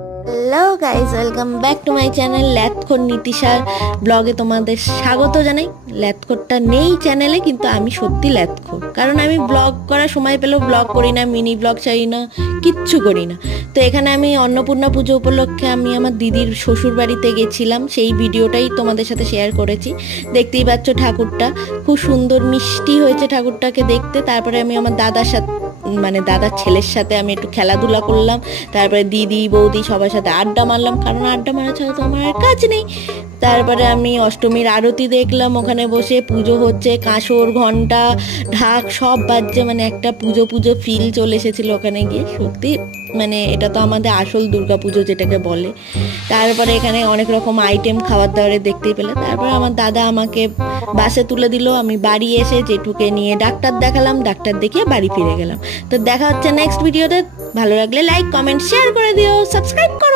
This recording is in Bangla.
Hello guys, welcome back to my channel ল্যাথখোর নীতিশার ব্লগে তোমাদের স্বাগত জানাই। ল্যাথখোরটা নেই চ্যানেলে, কিন্তু আমি সত্যি ল্যাথখোর, কারণ আমি ব্লগ করার সময় পেলেও ব্লগ করি না, মিনি ব্লগ চাই না, কিচ্ছু করি না। তো এখানে আমি অন্নপূর্ণা পুজো উপলক্ষে আমি আমার দিদির শ্বশুর বাড়িতে গেছিলাম, সেই ভিডিওটাই তোমাদের সাথে শেয়ার করেছি। দেখতেই পাচ্ছ ঠাকুরটা খুব সুন্দর মিষ্টি হয়েছে ঠাকুরটাকে দেখতে। তারপরে আমি আমার দাদার সাথে দাদার ছেলের সাথে আমি একটু খেলাধুলা করলাম, তারপরে দিদি বৌদি সবার সাথে আড্ডা মারলাম, কারণ আড্ডা মারা ছাড়া তো আমার আর কাজ নেই। তারপরে আমি অষ্টমীর আরতি দেখলাম, ওখানে বসে পুজো হচ্ছে, কাঁসর ঘন্টা ঢাক সব বাজছে, একটা পুজো পুজো ফিল চলে এসেছিলো ওখানে গিয়ে। সত্যি এটা তো আমাদের আসল দুর্গা পুজো যেটাকে বলে। তারপরে এখানে অনেক রকম আইটেম খাবার দাবারের দেখতেই পেলে। তারপরে আমার দাদা আমাকে বাসে তুলে দিল, আমি বাড়ি এসে জেঠুকে নিয়ে ডাক্তার দেখালাম, ডাক্তার দেখিয়ে বাড়ি ফিরে গেলাম। তো দেখা হচ্ছে নেক্সট ভিডিওতে। ভালো লাগলে লাইক কমেন্ট শেয়ার করে দিও, সাবস্ক্রাইব করো।